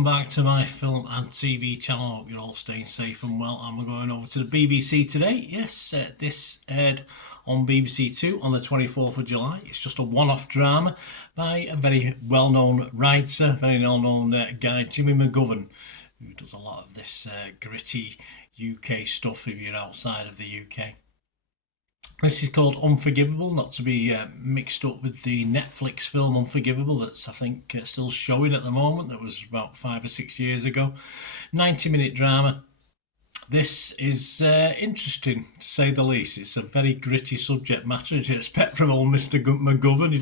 welcome back to my film and TV channel. I hope you're all staying safe and well. I'm going over to the BBC today. Yes, this aired on BBC Two on the 24th of July. It's just a one-off drama by a very well-known writer, very well-known guy, Jimmy McGovern, who does a lot of this gritty UK stuff if you're outside of the UK. This is called Unforgivable, not to be mixed up with the Netflix film Unforgivable that's, I think, still showing at the moment. That was about 5 or 6 years ago. 90-minute drama. This is interesting, to say the least. It's a very gritty subject matter, as you expect from old Mr. McGovern.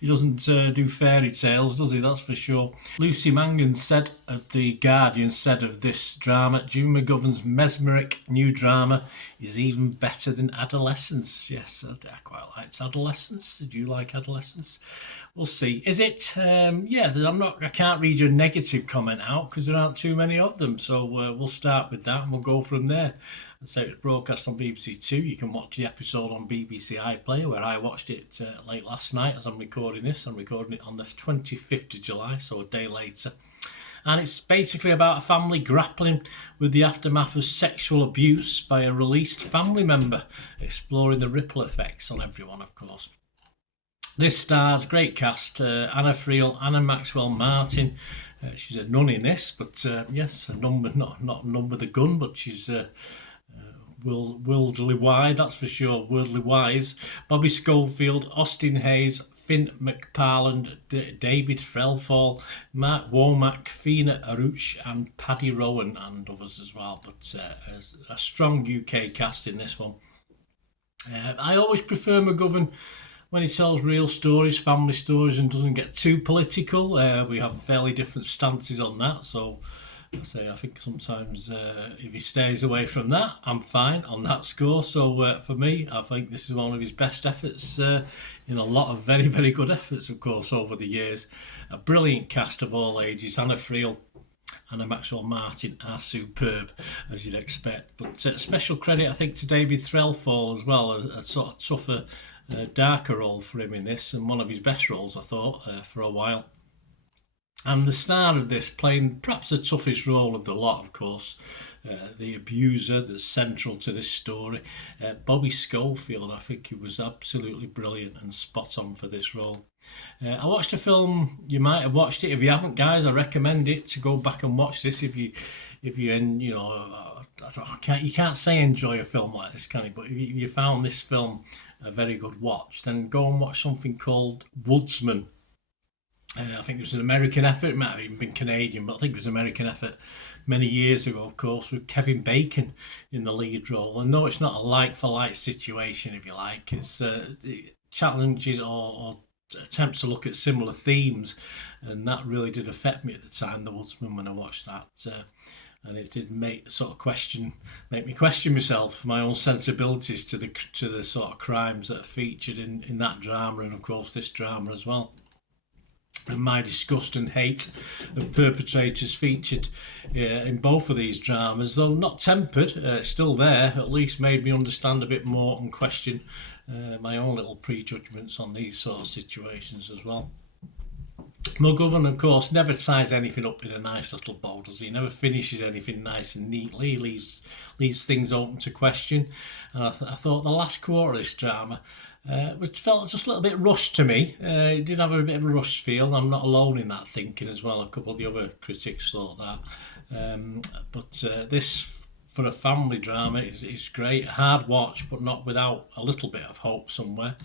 He doesn't do fairy tales, does he? That's for sure. Lucy Mangan said of The Guardian, said of this drama, Jimmy McGovern's mesmeric new drama is even better than Adolescence. Yes, I quite liked Adolescence. Did you like Adolescence? We'll see. Is it? I can't read your negative comment out because there aren't too many of them. So we'll start with that and we'll go from there. So it's broadcast on BBC Two. You can watch the episode on BBC iPlayer, where I watched it late last night as I'm recording this. I'm recording it on the 25th of July, so a day later. And it's basically about a family grappling with the aftermath of sexual abuse by a released family member, exploring the ripple effects on everyone, of course. This stars, great cast, Anna Friel, Anna Maxwell Martin. She's a nun in this, but yes, a nun, not a nun with a gun, but she's worldly wise, that's for sure, worldly wise. Bobby Schofield, Austin Hayes, Finn McParland, David Threlfall, Mark Womack, Fina Aruch and Paddy Rowan and others as well. But a strong UK cast in this one. I always prefer McGovern when he tells real stories, family stories, and doesn't get too political. We have fairly different stances on that, so I think sometimes if he stays away from that, I'm fine on that score. So for me, I think this is one of his best efforts in a lot of very, very good efforts, of course, over the years. A brilliant cast of all ages. Anna Friel, Anna Maxwell Martin are superb, as you'd expect. But special credit, I think, to David Threlfall as well, a sort of tougher, darker role for him in this, and one of his best roles, I thought, for a while. And the star of this, playing perhaps the toughest role of the lot, of course, the abuser that's central to this story, Bobby Schofield. I think he was absolutely brilliant and spot on for this role. I watched a film. You might have watched it. If you haven't, guys, I recommend it to go back and watch this. If you can't say enjoy a film like this, can you? But if you found this film a very good watch, then go and watch something called Woodsman. I think it was an American effort. It might have even been Canadian, but I think it was an American effort many years ago, of course, with Kevin Bacon in the lead role. And no, it's not a like-for-like situation, if you like. It's challenges or attempts to look at similar themes, and that really did affect me at the time, The Woodsman, when I watched that. And it did make me question myself, my own sensibilities to the sort of crimes that are featured in that drama, and of course this drama as well. And my disgust and hate of perpetrators featured in both of these dramas, though not tempered, still there, at least made me understand a bit more and question my own little prejudgments on these sort of situations as well. McGovern, of course, never ties anything up in a nice little bow, does he? He never finishes anything nice and neatly. He leaves things open to question. And I thought the last quarter of this drama which felt just a little bit rushed to me. It did have a bit of a rushed feel. I'm not alone in that thinking as well. A couple of the other critics thought that. But this, for a family drama, is great. A hard watch, but not without a little bit of hope somewhere.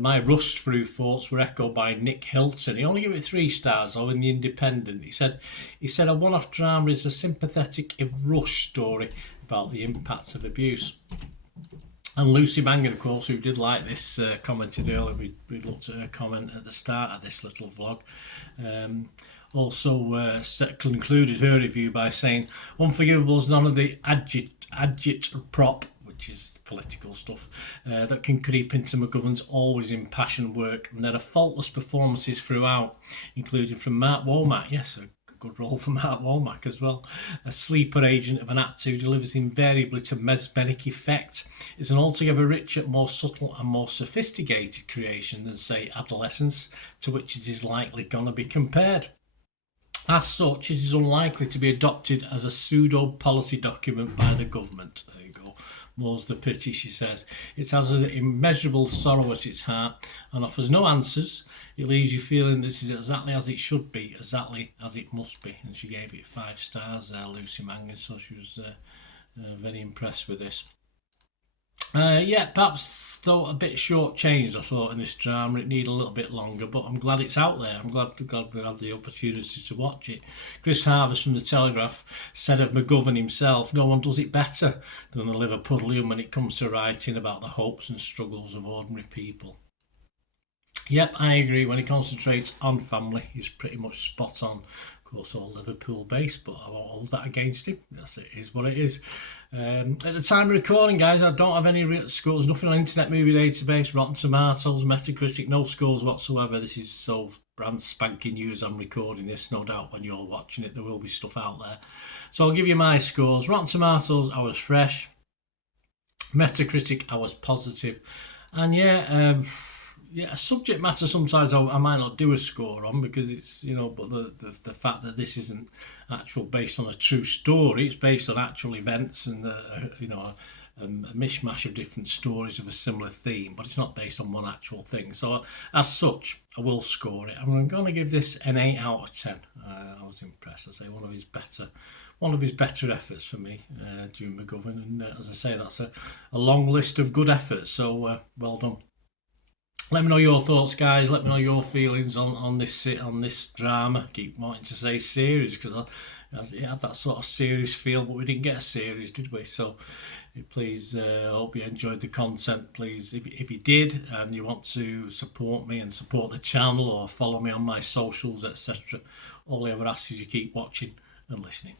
My rushed through thoughts were echoed by Nick Hilton. He only gave it 3 stars, though, in The Independent. He said a one-off drama is a sympathetic, if rushed, story about the impacts of abuse. And Lucy Mangan, of course, who did like this, commented earlier. We looked at her comment at the start of this little vlog. Also concluded her review by saying, Unforgivable is none of the agit-prop, which is the political stuff, that can creep into McGovern's always impassioned work. And there are faultless performances throughout, including from Mark Womack. Yes, a good role for Mark Womack as well. A sleeper agent of an actor who delivers invariably to mesmeric effect. It's an altogether richer, more subtle and more sophisticated creation than, say, Adolescence, to which it is likely going to be compared. As such, it is unlikely to be adopted as a pseudo-policy document by the government. There you go. More's the pity, she says. It has an immeasurable sorrow at its heart and offers no answers. It leaves you feeling this is exactly as it should be, exactly as it must be. And she gave it 5 stars there, Lucy Mangan, so she was very impressed with this. Yeah, perhaps though a bit short-changed, I thought, in this drama. It needed a little bit longer, but I'm glad it's out there. I'm glad we had the opportunity to watch it. Chris Harvest from The Telegraph said of McGovern himself, no one does it better than the Liverpudlian when it comes to writing about the hopes and struggles of ordinary people. Yep, I agree. When he concentrates on family, he's pretty much spot on. Of course, all Liverpool based, but I won't hold that against him. Yes, it is what it is. At the time of recording, guys, I don't have any real scores. Nothing on Internet Movie Database, Rotten Tomatoes, Metacritic, no scores whatsoever. This is so brand spanking news. I'm recording this. No doubt when you're watching it, there will be stuff out there. So I'll give you my scores. Rotten Tomatoes, I was fresh. Metacritic, I was positive. And yeah, subject matter sometimes I might not do a score on because it's, but the fact that this isn't actual based on a true story, it's based on actual events and a mishmash of different stories of a similar theme, but it's not based on one actual thing. So as such, I will score it. I'm going to give this an 8 out of 10. I was impressed. I say one of his better efforts for me, June McGovern, and as I say, that's a long list of good efforts. So well done. Let me know your thoughts, guys. Let me know your feelings on this drama. I keep wanting to say series because it had that sort of series feel, but we didn't get a series, did we? So please, hope you enjoyed the content. Please, if you did and you want to support me and support the channel or follow me on my socials, etc., all I ever ask is you keep watching and listening.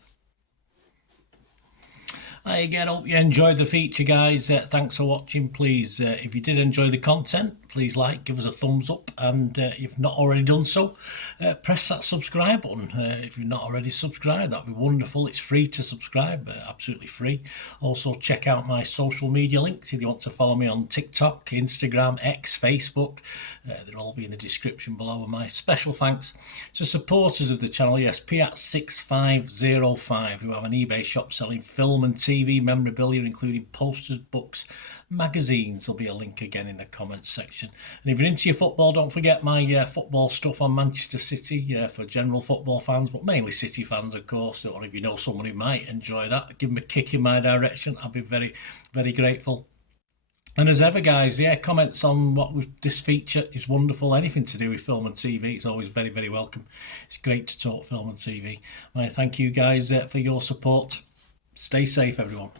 Hi again, hope you enjoyed the feature, guys. Thanks for watching. Please, if you did enjoy the content, please give us a thumbs up, and if you've not already done so, press that subscribe button. If you're not already subscribed, that'd be wonderful. It's free to subscribe, absolutely free. Also, check out my social media links if you want to follow me on TikTok, Instagram, X, Facebook. They'll all be in the description below. And my special thanks to supporters of the channel, yes, Piat6505, who have an eBay shop selling film and TV memorabilia, including posters, books, magazines. There'll be a link again in the comments section. And if you're into your football, don't forget my football stuff on Manchester City for general football fans, but mainly City fans, of course. Or if you know someone who might enjoy that, give them a kick in my direction. I'll be very, very grateful. And as ever, guys, comments on this feature is wonderful. Anything to do with film and TV is always very, very welcome. It's great to talk film and TV. I thank you guys for your support. Stay safe, everyone.